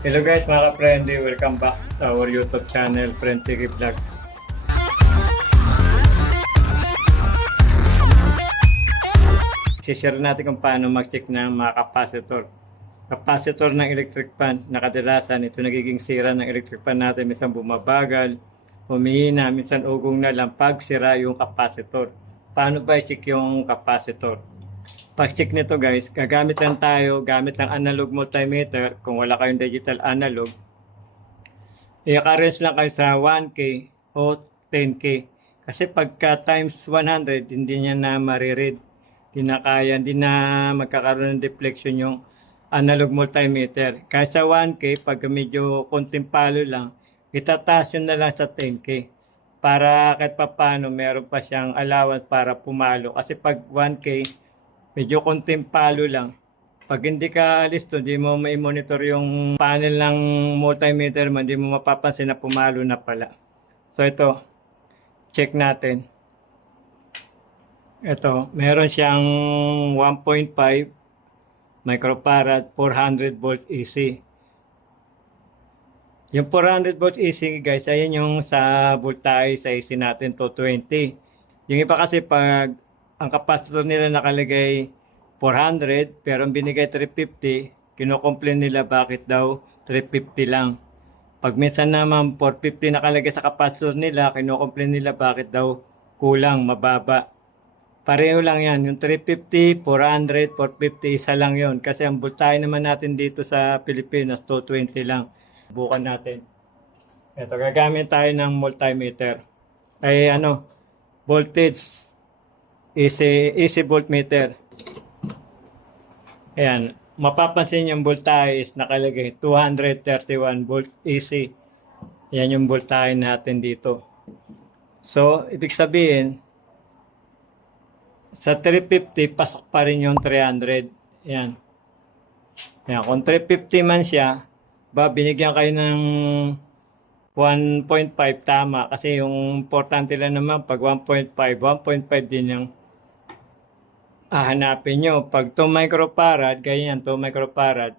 Hello guys mga ka-friendly, welcome back to our YouTube channel, Friend Tiki Vlog. I-share natin kung paano mag-check ng mga capacitor. Capacitor ng electric fan, na kadalasan ito nagiging sira ng electric fan natin, minsan bumabagal, humihina, minsan ugong na lang pag sira yung capacitor. Paano ba i-check yung capacitor? Pag-check nito guys, gagamit lang tayo, gamit ang analog multimeter. Kung wala kayong digital analog, i-arrange lang kayo sa 1K o 10K. Kasi pagka times 100, hindi niya na mariread. Hindi na kaya, hindi na magkakaroon ng deflection yung analog multimeter. Kaya sa 1K, pag medyo konting palo lang, itataas yun na lang sa 10K. Para kahit pa paano, meron pa siyang allowance para pumalo. Kasi pag 1K, medyo konting palo lang. Pag hindi ka listo, hindi mo ma-monitor yung panel ng multimeter mo, hindi mo mapapansin na pumalo na pala. So ito, check natin. Ito, meron siyang 1.5 microfarad, 400 volts AC. Yung 400 volts AC guys, ayun yung sa voltage sa AC natin, 220. Yung iba kasi pag ang capacitor nila nakalagay 400 pero ang binigay 350, kino-complain nila bakit daw 350 lang. Pag minsan naman 450 nakalagay sa capacitor nila, kino-complain nila bakit daw kulang, mababa. Pareho lang yan, yung 350, 400, 450, isa lang yon. Kasi ang voltahe naman natin dito sa Pilipinas, 220 lang. Bukan natin. Ito, gagamit tayo ng multimeter. Ay voltage, AC voltmeter. Ayan, mapapansin yung voltage is nakalagay 231 volt AC. Yan yung voltage natin dito. So, ibig sabihin, sa 350, pasok pa rin yung 300. Ayan. Ayan, kung 350 man siya, binigyan kayo ng 1.5, tama. Kasi yung importante lang naman, pag 1.5 din yung hanapin nyo. Pag 2 microfarad, ganyan, 2 microfarad,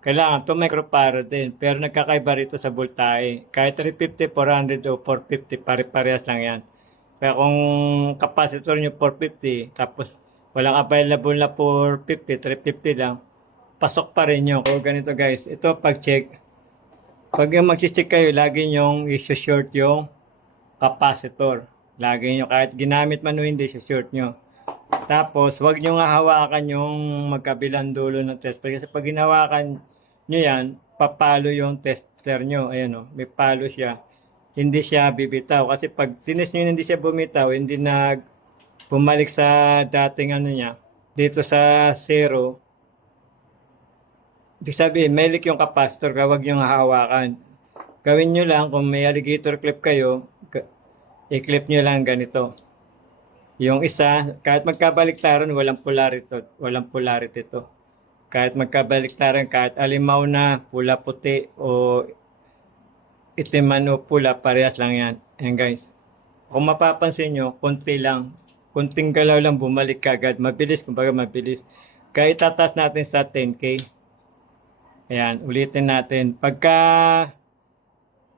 kailangan 2 microfarad din. Pero nagkakaiba rito sa voltahe. Kahit 350, 400 o 450, pare-parehas lang yan. Kaya kung capacitor nyo 450, tapos walang available na 450, 350 lang, pasok pa rin nyo. So ganito guys, ito pag-check. Pag mag-check kayo, lagi nyong i-short yung capacitor. Lagi nyo, kahit ginamit man o hindi, i-short nyo. Tapos, wag nyo nga hawakan yung magkabilang dulo ng tester. Kasi pag hinawakan nyo yan, papalo yung tester nyo. Ayan o, may palo siya. Hindi siya bibitaw. Kasi pag tinis nyo hindi siya bumitaw, hindi na bumalik sa dating niya, dito sa 0, ibig sabihin, may leak yung capacitor, huwag nyo hawakan. Gawin nyo lang, kung may alligator clip kayo, i-clip nyo lang ganito. Yung isa, kahit magkabaliktaran, walang polarity to. Kahit magkabaliktaran, kahit alimaw na, pula puti, o itiman o pula, parehas lang yan. Ayan guys. Kung mapapansin nyo, konti lang. Kunting galaw lang, bumalik kagad. Mabilis, kumbaga mabilis. Kaya itatas natin sa 10K. Ayan, ulitin natin. Pagka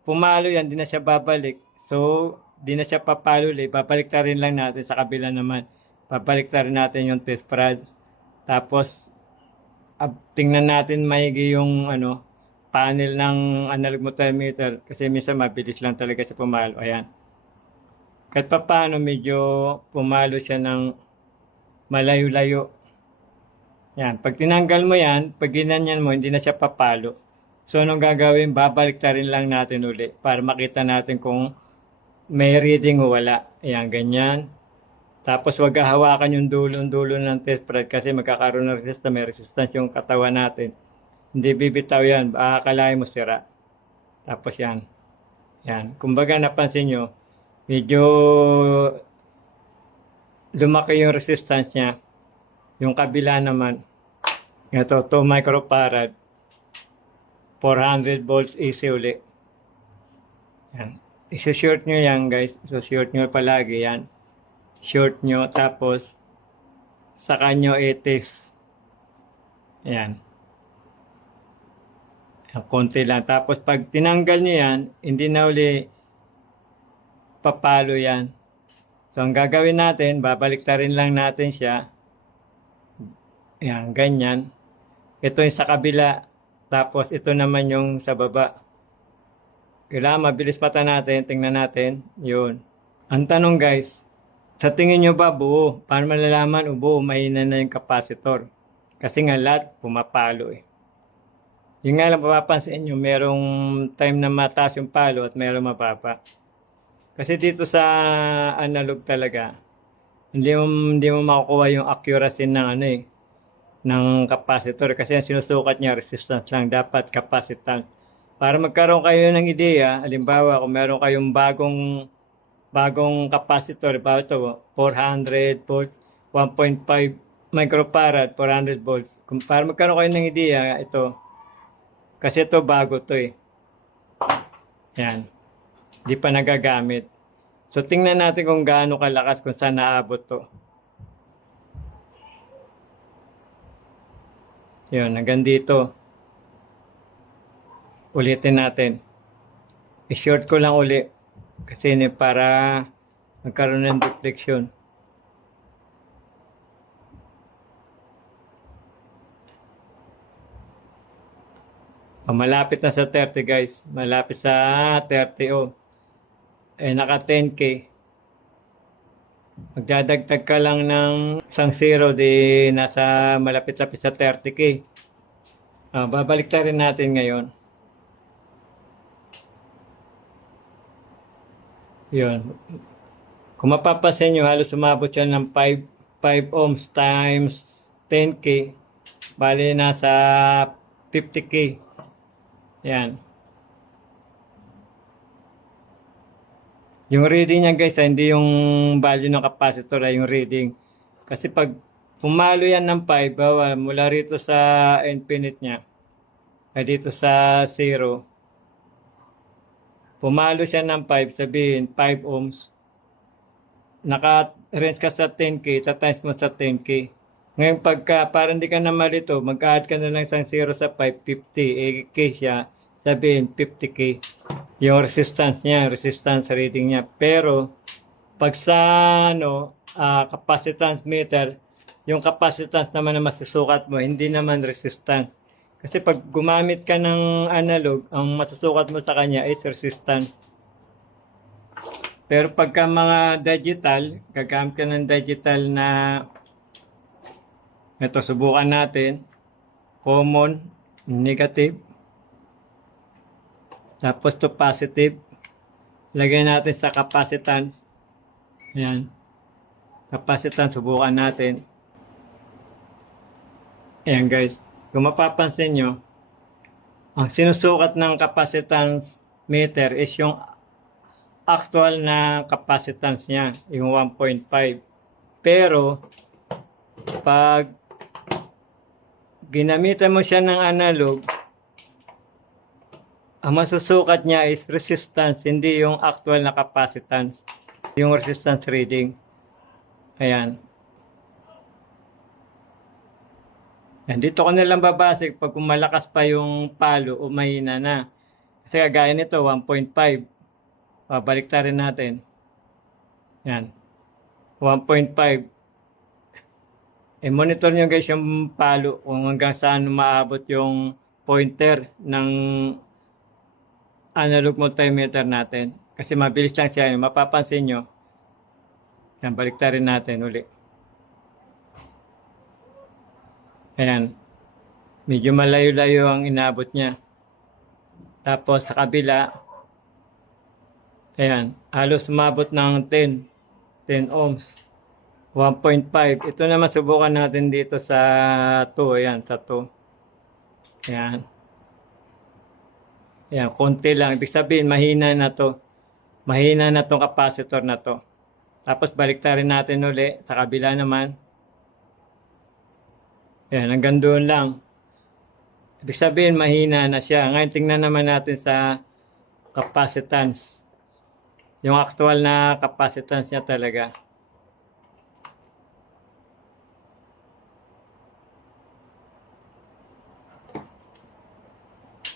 pumalo yan, di na siya babalik. So, di na siya papalo ulit. Babalik rin lang natin sa kabila naman. Babalik rin natin yung test prod. Tapos, tingnan natin maigi yung panel ng analog multimeter. Kasi minsan mabilis lang talaga siya pumalo. Ayan. Kahit pa paano medyo pumalo siya ng malayo-layo. Yan. Pag tinanggal mo yan, pag ginanyan mo, hindi na siya papalo. So, anong gagawin? Babalik rin lang natin ulit para makita natin kung may reading o wala. Ayan, ganyan. Tapos, wag hawakan yung dulo ng test prod kasi magkakaroon ng resistance. May resistance yung katawan natin. Hindi bibitaw yan. Akalain mo sira. Tapos yan. Yan. Kumbaga, napansin nyo, medyo lumaki yung resistance niya. Yung kabila naman, ito, 2 microfarad, 400 volts AC uli. Yan. Isa-short nyo yan guys. Isa-short nyo palagi yan. Short nyo. Tapos, saka nyo itis. Yan. Yan, konti lang. Tapos pag tinanggal nyo yan, hindi na uli papalo yan. So ang gagawin natin, babaliktarin lang natin siya. Yan, ganyan. Ito yung sa kabila. Tapos ito naman yung sa baba. Kailangan mabilis mata natin. Tingnan natin. Yun. Ang tanong guys, sa tingin nyo ba buo? Paano malalaman o buo? Mahina na yung capacitor. Kasi nga lahat pumapalo eh. Yung nga lang mapapansin nyo, merong time na mataas yung palo at merong mababa. Kasi dito sa analog talaga, hindi mo makukuha yung accuracy ng ano eh, ng capacitor kasi ang sinusukat niya resistance lang, dapat capacitance. Para magkaroon kayo ng ideya, halimbawa kung meron kayong bagong capacitor, ba ito 400 volts, 1.5 microfarad, 400 volts. Kung para magkaroon kayo ng ideya, ito kasi ito bago to eh. Yan. Di pa nagagamit. So tingnan natin kung gaano kalakas kung saan naabot to. Yun, hanggang dito. Ulitin natin. I-short ko lang uli. Kasi para magkaroon ng deflection. Malapit na sa 30 guys. Malapit sa 30 oh. Naka 10K. Magdadagdag ka lang ng isang zero di nasa malapit-lapit sa 30K. Babalik na rin natin ngayon. Yun. Kung mapapansin nyo, halos umabot siya ng 5 ohms times 10K. Bali, nasa 50K. Yan. Yung reading niya guys, hindi yung value ng capacitor, ay yung reading. Kasi pag pumalo yan ng 5, mula rito sa infinite niya, ay dito sa 0, pumalo siya ng 5, sabihin 5 ohms. Naka-range ka sa 10K, times mo sa 10K. Ngayon para hindi ka na malito, mag-add ka na lang isang 0 sa 5, 50. K siya, sabihin 50K. Yung resistance reading niya. Pero, pag sa capacitance meter, yung capacitance naman na masusukat mo, hindi naman resistance. Kasi pag gumamit ka ng analog, ang masusukat mo sa kanya is resistance. Pero pagka mga digital, gagamit ka ng digital na ito, subukan natin. Common, negative. Tapos to positive. Lagay natin sa capacitance. Ayan. Capacitance, subukan natin. Ayan guys. Kung mapapansin nyo, ang sinusukat ng capacitance meter is yung actual na capacitance niya, yung 1.5. Pero, pag ginamitan mo siya ng analog, ang masusukat niya is resistance, hindi yung actual na capacitance. Yung resistance reading. Ayan. Yan. Dito ko nalang babasig pag malakas pa yung palo o mahina na. Kasi kagaya nito, 1.5. Babalik rin natin. Yan. 1.5. Monitor nyo guys yung palo kung hanggang saan maabot yung pointer ng analog multimeter natin. Kasi mabilis lang siya. Mapapansin nyo. Yan, balik rin natin uli. Ayan. Medyo malayo-layo ang inabot niya. Tapos sa kabila, ayan, halos umabot ng 10 ohms. 1.5. Ito naman subukan natin dito sa 2. Ayan, sa 2. Ayan. Ayan, konti lang. Ibig sabihin, mahina na to. Mahina na tong capacitor na to. Tapos balik rin natin uli sa kabila naman. Ayan, hanggang doon lang. Ibig sabihin, mahina na siya. Ngayon, tingnan naman natin sa capacitance. Yung actual na capacitance niya talaga.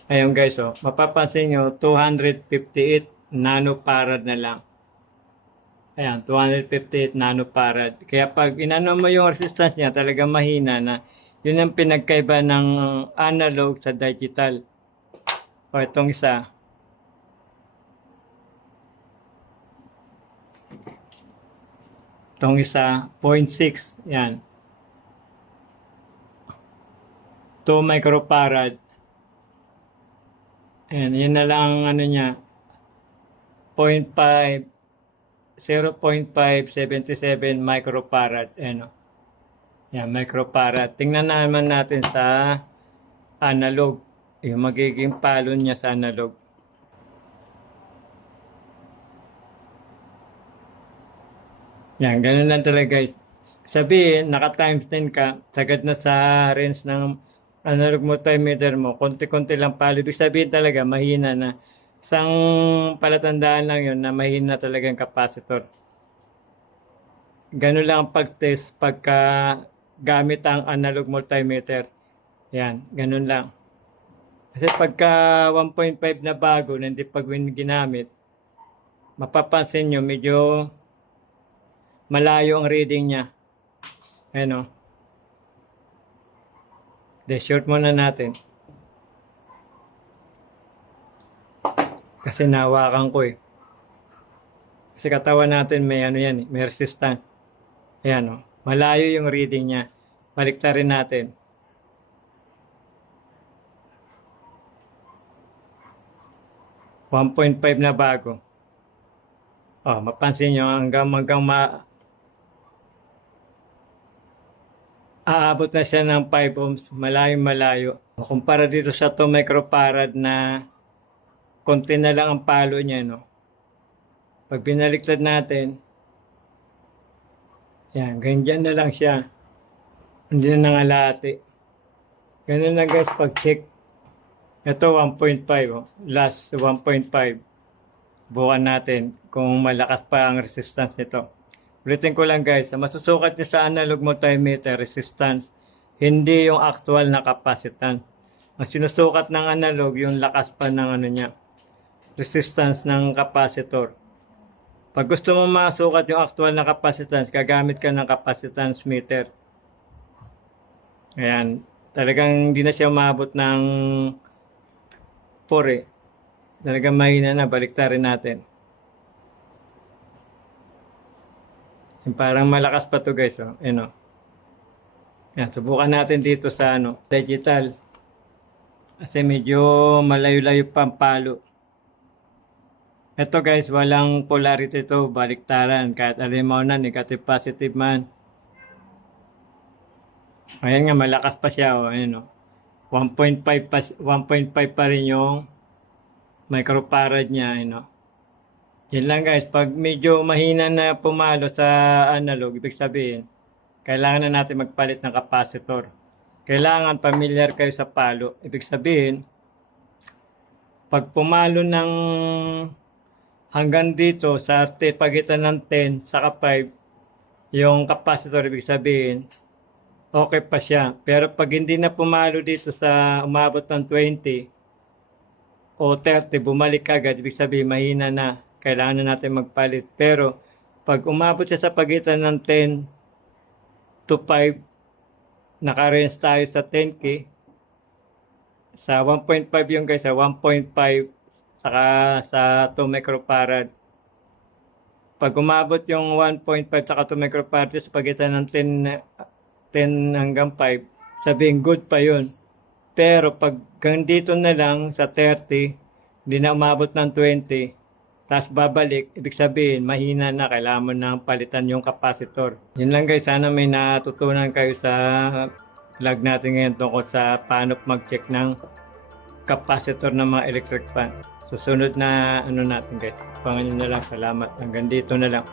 Ayun guys, oh, mapapansin nyo, 258 nanofarad na lang. Ayan, 258 nanofarad. Kaya pag inano mo yung resistance niya, talagang mahina na. Yun ang pinagkaiba ng analog sa digital. O itong isa. Itong isa, 0.6. Yan. 2 microfarad. Ayan, yun na lang ang ano niya. 0.5, 0.577 microfarad. Ayan o. Yan, microfarad. Tingnan naman natin sa analog. Yung magiging palo niya sa analog. Yan, ganun lang talaga guys. Sabihin, naka times 10 ka, sagad na sa range ng analog multimeter mo, konti-konti lang palo. Ibig sabihin talaga, mahina na. Isang palatandaan lang yun na mahina talaga ang capacitor. Ganun lang ang pag-test pagka gamit ang analog multimeter. Yan, ganun lang. Kasi pagka 1.5 na bago na hindi pag ginamit, mapapansin nyo medyo malayo ang reading niya. Ayan o. De-short muna natin. Kasi nahawakan ko eh. Kasi katawan natin may ano yan eh, may resistance. Ayan o. Malayo yung reading niya. Baliktarin natin. .5 na bago. Oh, mapansin nyo hanggang aabot na siya ng 5 ohms, malayo. Kumpara dito sa 2 microfarad na konti na lang ang palo niya, no? Pag binaliktad natin, yan, ganyan na lang siya. Hindi na nangalati. Ganun lang guys, pag-check. Ito 1.5, oh. Last 1.5. Bukan natin kung malakas pa ang resistance nito. Ulitin ko lang guys, masusukat nyo sa analog multimeter resistance, hindi yung actual na capacitance. Ang sinusukat ng analog, yung lakas pa ng ano niya, resistance ng capacitor. Pag gusto mo masukat yung actual na capacitance, gagamit ka ng capacitance meter. Ayan, talagang hindi na siya umabot ng 4 eh. Talagang mahina na, baliktarin natin. Yung parang malakas pa to guys, oh. Ayan, oh. Yan, subukan natin dito sa ano, digital. Kasi medyo malayo-layo pa ang palo. Ito guys, walang polarity to, baliktaran. Kahit alimaw na, negative, positive man. Ayan nga, malakas pa siya, oh. Ayan, oh. 1.5 pa rin yung microfarad niya, ano. Yan lang guys, pag medyo mahina na pumalo sa analog, ibig sabihin, kailangan na natin magpalit ng capacitor. Kailangan familiar kayo sa palo. Ibig sabihin, pag pumalo ng hanggang dito sa pagitan ng 10 saka 5, yung capacitor, ibig sabihin, okay pa siya. Pero pag hindi na pumalo dito sa umabot ng 20, o 30, bumalik agad, ibig sabihin mahina na, kailangan na natin magpalit. Pero pag umabot siya sa pagitan ng 10 to 5, naka-range tayo sa 10K, sa 1.5 yung guys, sa 1.5 saka sa 2 microfarad. Pag umabot yung 1.5 saka 2 microfarad sa pagitan ng 10 hanggang 5, sabihin good pa yun. Pero pag dito na lang sa 30, hindi na umabot ng 20, tapos babalik, ibig sabihin, mahina na, kailangan mo na palitan yung capacitor. Yun lang guys, sana may natutunan kayo sa vlog natin ngayon tungkol sa paano mag-check ng capacitor ng mga electric fan. Susunod na ano natin guys, pangalan na lang, salamat. Hanggang dito na lang.